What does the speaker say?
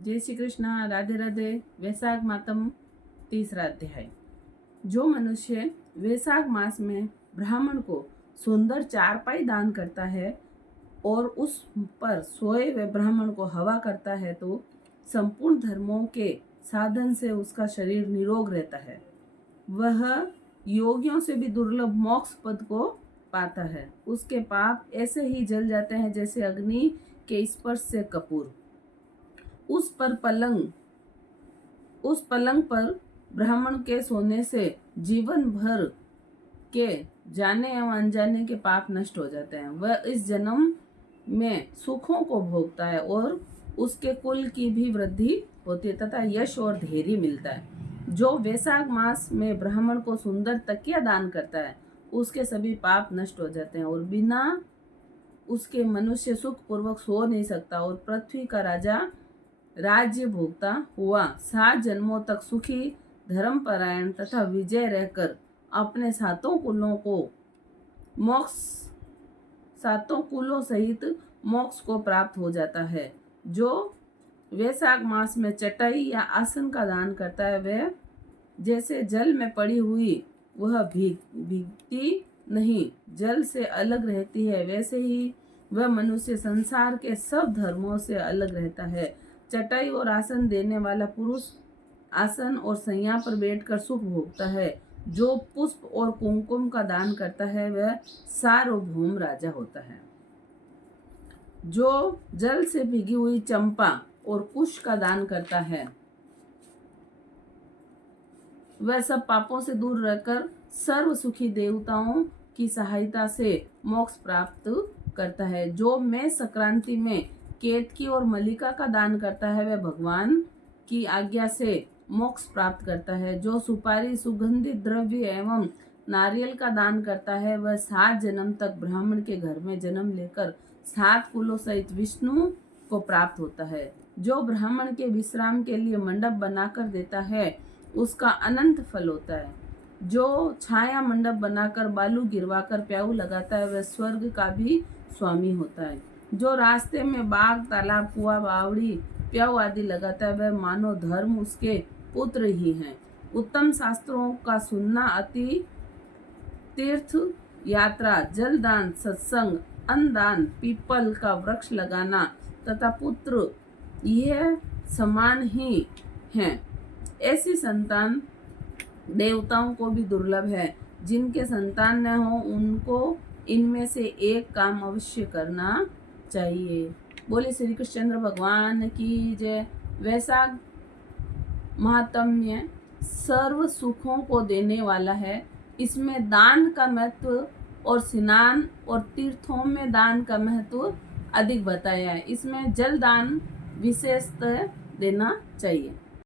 जय श्री कृष्णा, राधे राधे। वैशाख मातम 3रा अध्याय। जो मनुष्य वैशाख मास में ब्राह्मण को सुंदर चारपाई दान करता है और उस पर सोए हुए ब्राह्मण को हवा करता है तो संपूर्ण धर्मों के साधन से उसका शरीर निरोग रहता है। वह योगियों से भी दुर्लभ मोक्ष पद को पाता है। उसके पाप ऐसे ही जल जाते हैं जैसे अग्नि के स्पर्श से कपूर। उस पलंग पर ब्राह्मण के सोने से जीवन भर के जाने एवं अनजाने के पाप नष्ट हो जाते हैं। वह इस जन्म में सुखों को भोगता है और उसके कुल की भी वृद्धि होती है तथा यश और धैर्य मिलता है। जो वैशाख मास में ब्राह्मण को सुंदर तकिया दान करता है उसके सभी पाप नष्ट हो जाते हैं और बिना उसके मनुष्य सुख पूर्वक सो नहीं सकता और पृथ्वी का राजा राज्य भोगता हुआ 7 जन्मों तक सुखी, धर्मपरायण तथा विजय रहकर अपने सातों कुलों सहित मोक्ष को प्राप्त हो जाता है। जो वैशाख मास में चटाई या आसन का दान करता है वह जैसे जल में पड़ी हुई वह भीगती नहीं, जल से अलग रहती है, वैसे ही वह मनुष्य संसार के सब धर्मों से अलग रहता है। चटाई और आसन देने वाला पुरुष आसन और सैया पर बैठकर सुख भोगता है। जो पुष्प और कुमकुम का दान करता है वह सार्वभौम राजा होता है। जो जल से भीगी हुई चंपा और कुश का दान करता है वह सब पापों से दूर रहकर सर्व सुखी देवताओं की सहायता से मोक्ष प्राप्त करता है। जो मैं संक्रांति में केतकी और मल्लिका का दान करता है वह भगवान की आज्ञा से मोक्ष प्राप्त करता है। जो सुपारी, सुगंधित द्रव्य एवं नारियल का दान करता है वह 7 जन्म तक ब्राह्मण के घर में जन्म लेकर 7 कुलों सहित विष्णु को प्राप्त होता है। जो ब्राह्मण के विश्राम के लिए मंडप बनाकर देता है उसका अनंत फल होता है। जो छाया मंडप बनाकर बालू गिरवाकर प्याऊ लगाता है वह स्वर्ग का भी स्वामी होता है। जो रास्ते में बाग, तालाब, कुआं, बावड़ी, प्याऊ आदि लगाता है वह मानो धर्म उसके पुत्र ही हैं। उत्तम शास्त्रों का सुनना, अति तीर्थ यात्रा, जलदान, सत्संग, अन्नदान, पीपल का वृक्ष लगाना तथा पुत्र यह समान ही हैं। ऐसी संतान देवताओं को भी दुर्लभ है। जिनके संतान न हो उनको इनमें से एक काम अवश्य करना चाहिए। बोले श्री कृष्णचंद्र भगवान की जय। वैशाख महात्म्य सर्व सुखों को देने वाला है। इसमें दान का महत्व और स्नान और तीर्थों में दान का महत्व अधिक बताया है। इसमें जल दान विशेषतः देना चाहिए।